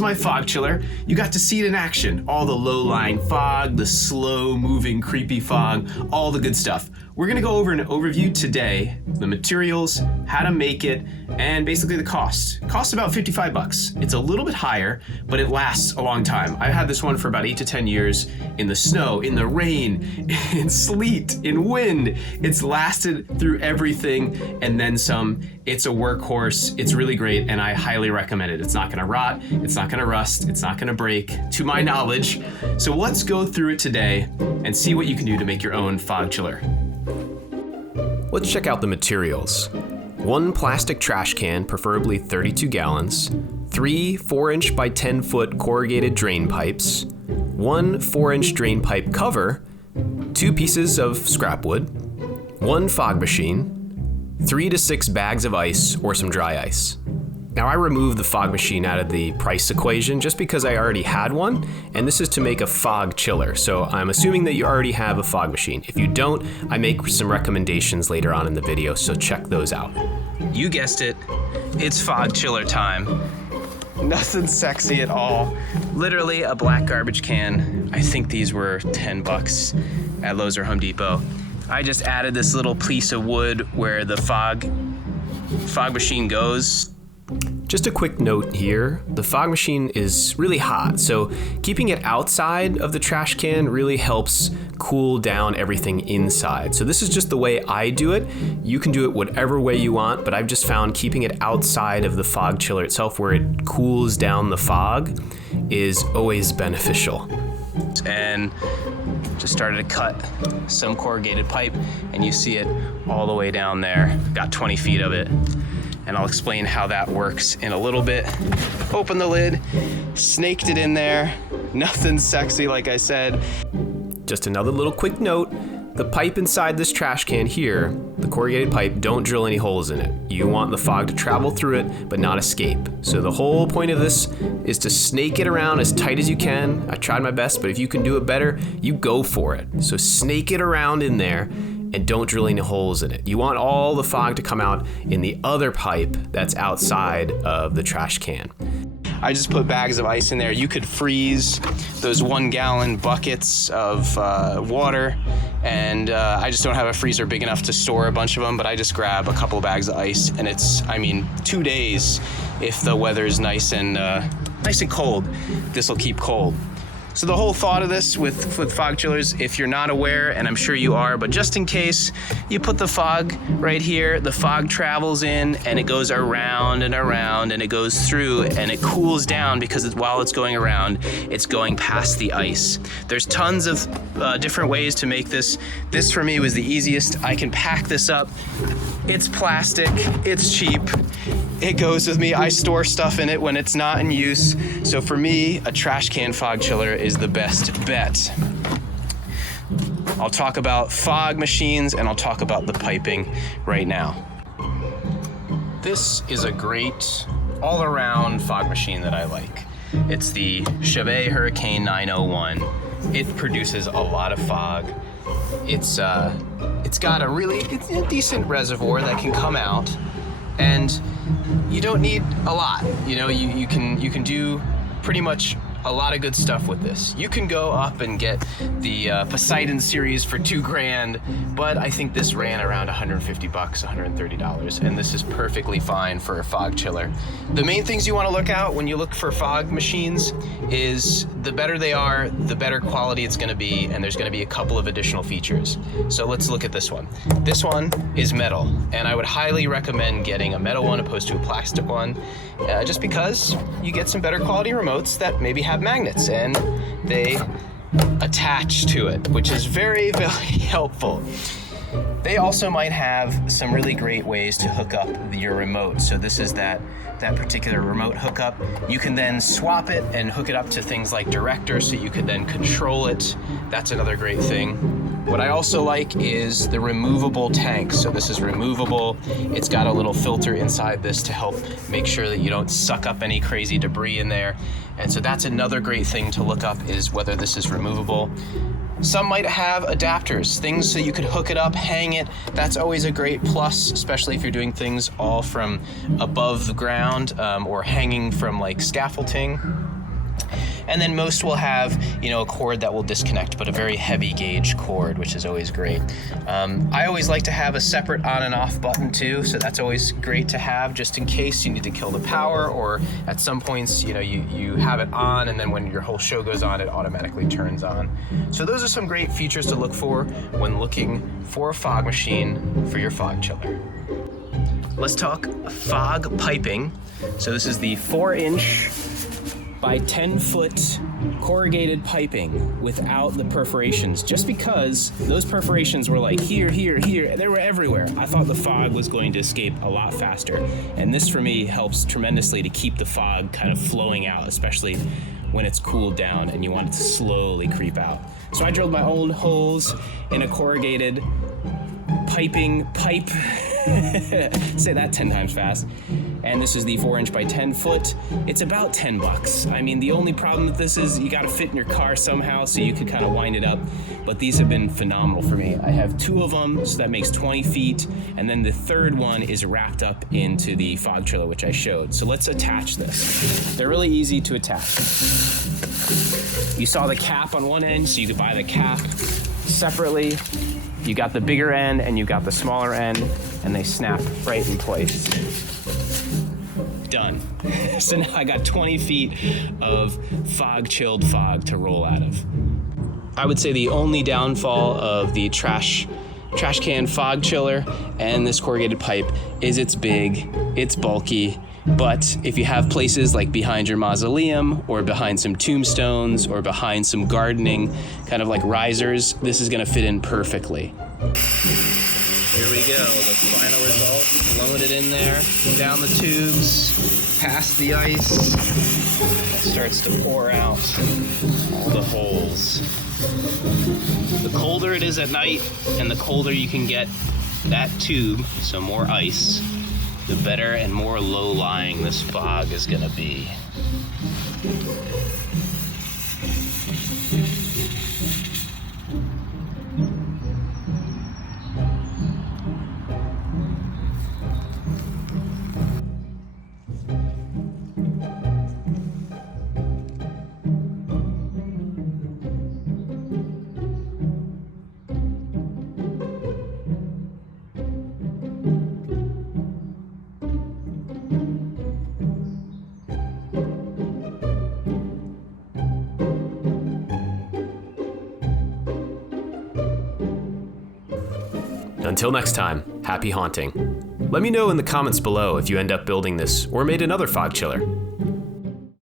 was my fog chiller. You got to see it in action. All the low-lying fog, the slow-moving creepy fog, all the good stuff. We're gonna go over an overview today, the materials, how to make it, and basically the cost. It costs about 55 bucks. It's a little bit higher, but it lasts a long time. I've had this one for about 8 to 10 years in the snow, in the rain, in sleet, in wind. It's lasted through everything and then some. It's a workhorse. It's really great, and I highly recommend it. It's not gonna rot, it's not gonna rust, it's not gonna break, to my knowledge. So let's go through it today and see what you can do to make your own fog chiller. Let's check out the materials. 1 plastic trash can, preferably 32 gallons, 3 4-inch by 10-foot corrugated drain pipes, 1 4-inch drain pipe cover, 2 pieces of scrap wood, 1 fog machine, 3 to 6 bags of ice or some dry ice. Now I removed the fog machine out of the price equation just because I already had one, and this is to make a fog chiller. So I'm assuming that you already have a fog machine. If you don't, I make some recommendations later on in the video, so check those out. You guessed it, it's fog chiller time. Nothing sexy at all. Literally a black garbage can. I think these were 10 bucks at Lowe's or Home Depot. I just added this little piece of wood where the fog machine goes. Just a quick note here, the fog machine is really hot, so keeping it outside of the trash can really helps cool down everything inside. So this is just the way I do it. You can do it whatever way you want, but I've just found keeping it outside of the fog chiller itself where it cools down the fog is always beneficial. And just started to cut some corrugated pipe, and you see it all the way down there. Got 20 feet of it. And I'll explain how that works in a little bit. Open the lid, snaked it in there. Nothing sexy, like I said. Just another little quick note, the pipe inside this trash can here, the corrugated pipe, don't drill any holes in it. You want the fog to travel through it, but not escape. So the whole point of this is to snake it around as tight as you can. I tried my best, but if you can do it better, you go for it. So snake it around in there, and don't drill any holes in it. You want all the fog to come out in the other pipe that's outside of the trash can. I just put bags of ice in there. You could freeze those 1-gallon buckets of water, and I just don't have a freezer big enough to store a bunch of them, but I just grab a couple of bags of ice, and it's, 2 days if the weather is nice and cold. This will keep cold. So the whole thought of this with fog chillers, if you're not aware, and I'm sure you are, but just in case, you put the fog right here, the fog travels in and it goes around and around and it goes through and it cools down because while it's going around, it's going past the ice. There's tons of different ways to make this. This for me was the easiest. I can pack this up. It's plastic, it's cheap, it goes with me. I store stuff in it when it's not in use. So for me, a trash can fog chiller is the best bet. I'll talk about fog machines and I'll talk about the piping right now. This is a great all-around fog machine that I like. It's the Chevy Hurricane 901. It produces a lot of fog. It's got a decent reservoir that can come out, and you don't need a lot. You can do pretty much a lot of good stuff with this. You can go up and get the Poseidon series for $2,000, but I think this ran around 150 bucks, $130, and this is perfectly fine for a fog chiller. The main things you want to look out when you look for fog machines is the better they are, the better quality it's going to be, and there's going to be a couple of additional features. So let's look at this one. This one is metal, and I would highly recommend getting a metal one opposed to a plastic one, just because you get some better quality remotes that maybe have magnets and they attach to it, which is very, very helpful. They also might have some really great ways to hook up your remote. So this is that particular remote hookup. You can then swap it and hook it up to things like Director so you could then control it. That's another great thing. What I also like is the removable tank. So this is removable. It's got a little filter inside this to help make sure that you don't suck up any crazy debris in there. And so that's another great thing to look up, is whether this is removable. Some might have adapters, things so you could hook it up, hang it. That's always a great plus, especially if you're doing things all from above the ground or hanging from like scaffolding. And then most will have, a cord that will disconnect, but a very heavy gauge cord, which is always great. I always like to have a separate on and off button too, so that's always great to have just in case you need to kill the power, or at some points, you have it on, and then when your whole show goes on, it automatically turns on. So those are some great features to look for when looking for a fog machine for your fog chiller. Let's talk fog piping. So this is the 4-inch by 10-foot corrugated piping without the perforations, just because those perforations were like here, they were everywhere. I thought the fog was going to escape a lot faster, and this for me helps tremendously to keep the fog kind of flowing out, especially when it's cooled down and you want it to slowly creep out. So I drilled my own holes in a corrugated pipe. Say that 10 times fast. And this is the 4-inch by 10-foot. It's about $10. I mean, the only problem with this is you gotta fit in your car somehow, so you could kind of wind it up. But these have been phenomenal for me. I have 2 of them, so that makes 20 feet. And then the third one is wrapped up into the fog chiller, which I showed. So let's attach this. They're really easy to attach. You saw the cap on one end, so you could buy the cap separately. You got the bigger end and you got the smaller end, and they snap right in place. Done. So now I got 20 feet of chilled fog to roll out of. I would say the only downfall of the trash can fog chiller and this corrugated pipe is it's big, it's bulky, but if you have places like behind your mausoleum or behind some tombstones or behind some gardening, kind of like risers, this is gonna fit in perfectly. Here we go, the final result. Load it in there, down the tubes, past the ice. It starts to pour out all the holes. The colder it is at night and the colder you can get that tube, so more ice, the better and more low-lying this fog is gonna be. Until next time, happy haunting. Let me know in the comments below if you end up building this or made another fog chiller.